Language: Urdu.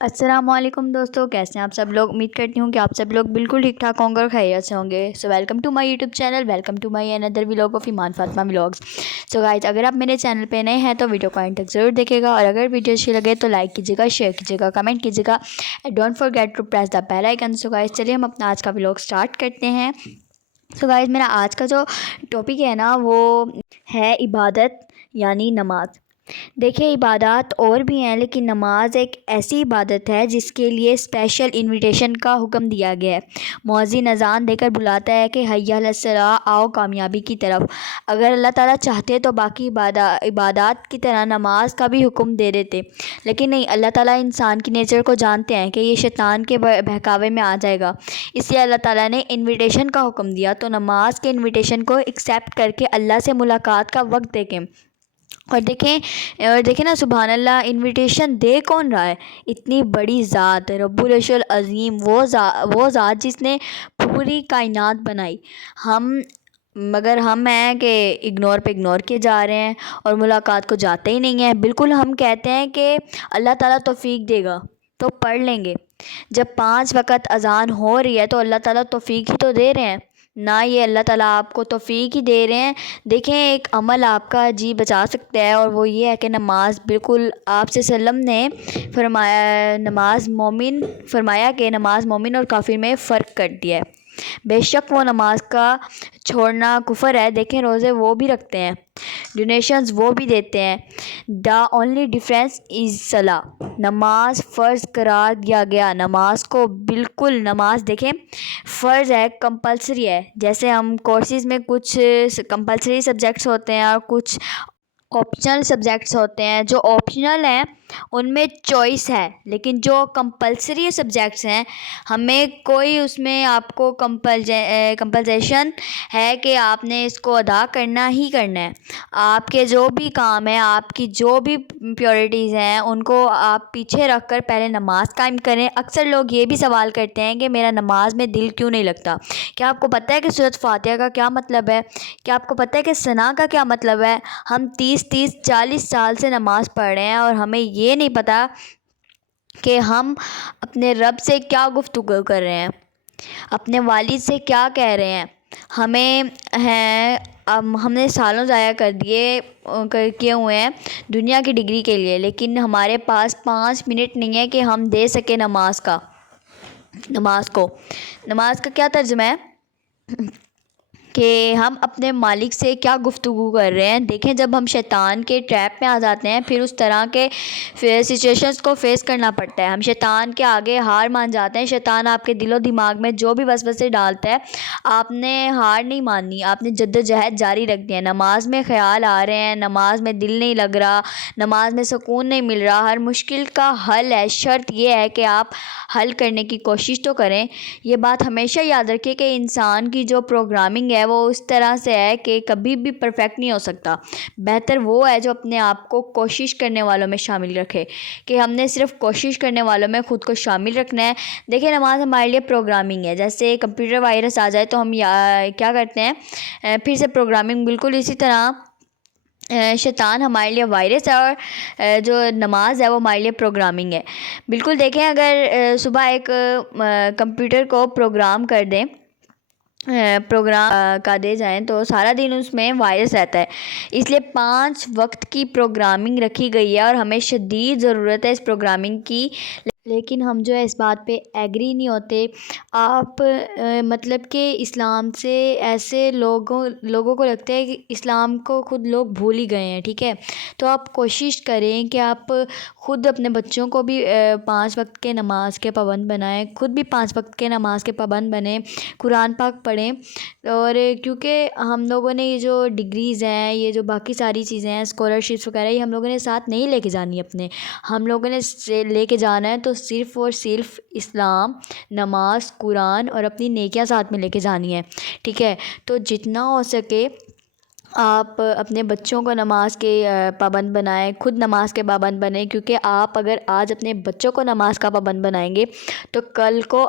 السلام علیکم دوستو، کیسے ہیں آپ سب لوگ؟ امید کرتی ہوں کہ آپ سب لوگ بالکل ٹھیک ٹھاک ہوں گے اور خیریت سے ہوں گے۔ So welcome to my YouTube channel, welcome to my اندر vlog of Iman Fatima vlogs. So guys, اگر آپ میرے چینل پہ نئے ہیں تو ویڈیو کو اینڈ تک ضرور دیکھے گا، اور اگر ویڈیو اچھی لگے تو لائک کیجیے گا، شیئر کیجیے گا، کمنٹ کیجیے گا، don't forget to press the bell icon. So guys, چلیے ہم اپنا آج کا ولاگ اسٹارٹ کرتے ہیں۔ سو گائز، میرا آج کا جو ٹاپک ہے نا وہ ہے عبادت یعنی نماز۔ دیکھیں، عبادات اور بھی ہیں لیکن نماز ایک ایسی عبادت ہے جس کے لیے اسپیشل انویٹیشن کا حکم دیا گیا ہے۔ مؤذن اذان دے کر بلاتا ہے کہ حی علی الصلاۃ، آؤ کامیابی کی طرف۔ اگر اللہ تعالیٰ چاہتے تو باقی عبادات کی طرح نماز کا بھی حکم دے دیتے، لیکن نہیں، اللہ تعالیٰ انسان کی نیچر کو جانتے ہیں کہ یہ شیطان کے بہکاوے میں آ جائے گا، اس لیے اللہ تعالیٰ نے انویٹیشن کا حکم دیا۔ تو نماز کے انویٹیشن کو ایکسیپٹ کر کے اللہ سے ملاقات کا وقت دیکھیں، اور دیکھیں نا، سبحان اللہ، انویٹیشن دے کون رہا ہے؟ اتنی بڑی ذات، رب العرش العظیم، وہ ذات جس نے پوری کائنات بنائی۔ مگر ہم ہیں کہ اگنور کے جا رہے ہیں اور ملاقات کو جاتے ہی نہیں ہیں۔ بالکل ہم کہتے ہیں کہ اللہ تعالیٰ توفیق دے گا تو پڑھ لیں گے۔ جب 5 وقت اذان ہو رہی ہے تو اللہ تعالیٰ توفیق ہی تو دے رہے ہیں نہ، یہ اللہ تعالیٰ آپ کو توفیق ہی دے رہے ہیں۔ دیکھیں، ایک عمل آپ کا جی بچا سکتا ہے، اور وہ یہ ہے کہ نماز۔ بالکل آپ صلی اللہ علیہ وسلم نے فرمایا کہ نماز مومن اور کافر میں فرق کر دیا ہے۔ بے شک وہ نماز کا چھوڑنا کفر ہے۔ دیکھیں، روزے وہ بھی رکھتے ہیں، ڈونیشنز وہ بھی دیتے ہیں، دا اونلی ڈفرینس از صلاح۔ نماز فرض قرار دیا گیا نماز کو، بالکل نماز دیکھیں فرض ہے، کمپلسری ہے۔ جیسے ہم کورسز میں کچھ کمپلسری سبجیکٹس ہوتے ہیں اور کچھ آپشنل سبجیکٹس ہوتے ہیں۔ جو آپشنل ہیں ان میں چوائس ہے، لیکن جو کمپلسری سبجیکٹس ہیں ہمیں کوئی اس میں آپ کو کمپلزیشن ہے کہ آپ نے اس کو ادا کرنا ہی کرنا ہے۔ آپ کے جو بھی کام ہیں، آپ کی جو بھی پیورٹیز ہیں، ان کو آپ پیچھے رکھ کر پہلے نماز قائم کریں۔ اکثر لوگ یہ بھی سوال کرتے ہیں کہ میرا نماز میں دل کیوں نہیں لگتا؟ کیا آپ کو پتہ ہے کہ سورۃ فاتحہ کا کیا مطلب ہے؟ کیا آپ کو پتہ ہے کہ ثنا کا کیا مطلب ہے؟ ہم 30 سال سے نماز پڑھ رہے ہیں اور ہمیں یہ نہیں پتہ کہ ہم اپنے رب سے کیا گفتگو کر رہے ہیں، اپنے والد سے کیا کہہ رہے ہیں۔ ہم نے سالوں ضائع کیے ہوئے ہیں دنیا کی ڈگری کے لیے، لیکن ہمارے پاس 5 منٹ نہیں ہے کہ ہم دے سکیں نماز کا کیا ترجمہ ہے کہ ہم اپنے مالک سے کیا گفتگو کر رہے ہیں۔ دیکھیں، جب ہم شیطان کے ٹریپ میں آ جاتے ہیں پھر اس طرح کے سچویشنز کو فیس کرنا پڑتا ہے۔ ہم شیطان کے آگے ہار مان جاتے ہیں۔ شیطان آپ کے دل و دماغ میں جو بھی وسوسے ڈالتا ہے، آپ نے ہار نہیں ماننی، آپ نے جدوجہد جاری رکھ دیا۔ نماز میں خیال آ رہے ہیں، نماز میں دل نہیں لگ رہا، نماز میں سکون نہیں مل رہا، ہر مشکل کا حل ہے۔ شرط یہ ہے کہ آپ حل کرنے کی کوشش تو کریں۔ یہ بات ہمیشہ یاد رکھیں کہ انسان کی جو پروگرامنگ ہے وہ اس طرح سے ہے کہ کبھی بھی پرفیکٹ نہیں ہو سکتا۔ بہتر وہ ہے جو اپنے آپ کو کوشش کرنے والوں میں شامل رکھے، کہ ہم نے صرف کوشش کرنے والوں میں خود کو شامل رکھنا ہے۔ دیکھیں، نماز ہمارے لیے پروگرامنگ ہے۔ جیسے کمپیوٹر وائرس آ جائے تو ہم کیا کرتے ہیں؟ پھر سے پروگرامنگ۔ بالکل اسی طرح شیطان ہمارے لیے وائرس ہے اور جو نماز ہے وہ ہمارے لیے پروگرامنگ ہے۔ بالکل دیکھیں، اگر صبح ایک کمپیوٹر کو پروگرام کا دے جائیں تو سارا دن اس میں وائرس رہتا ہے۔ اس لیے 5 وقت کی پروگرامنگ رکھی گئی ہے اور ہمیں شدید ضرورت ہے اس پروگرامنگ کی، لیکن ہم جو ہے اس بات پہ ایگری نہیں ہوتے۔ آپ مطلب کہ اسلام سے ایسے لوگوں کو لگتا ہے کہ اسلام کو خود لوگ بھول ہی گئے ہیں، ٹھیک ہے؟ تو آپ کوشش کریں کہ آپ خود اپنے بچوں کو بھی 5 وقت کے نماز کے پابند بنائیں، خود بھی 5 وقت کے نماز کے پابند بنیں، قرآن پاک پڑھیں۔ اور کیونکہ ہم لوگوں نے یہ جو ڈگریز ہیں، یہ جو باقی ساری چیزیں ہیں، اسکالرشپس وغیرہ، یہ ہم لوگوں نے ساتھ نہیں لے کے جانی اپنے۔ ہم لوگوں نے لے کے جانا ہے تو صرف اور صرف اسلام، نماز، قرآن اور اپنی نیکیاں ساتھ میں لے کے جانی ہے، ٹھیک ہے؟ تو جتنا ہو سکے آپ اپنے بچوں کو نماز کے پابند بنائیں، خود نماز کے پابند بنیں، کیونکہ آپ اگر آج اپنے بچوں کو نماز کا پابند بنائیں گے تو کل کو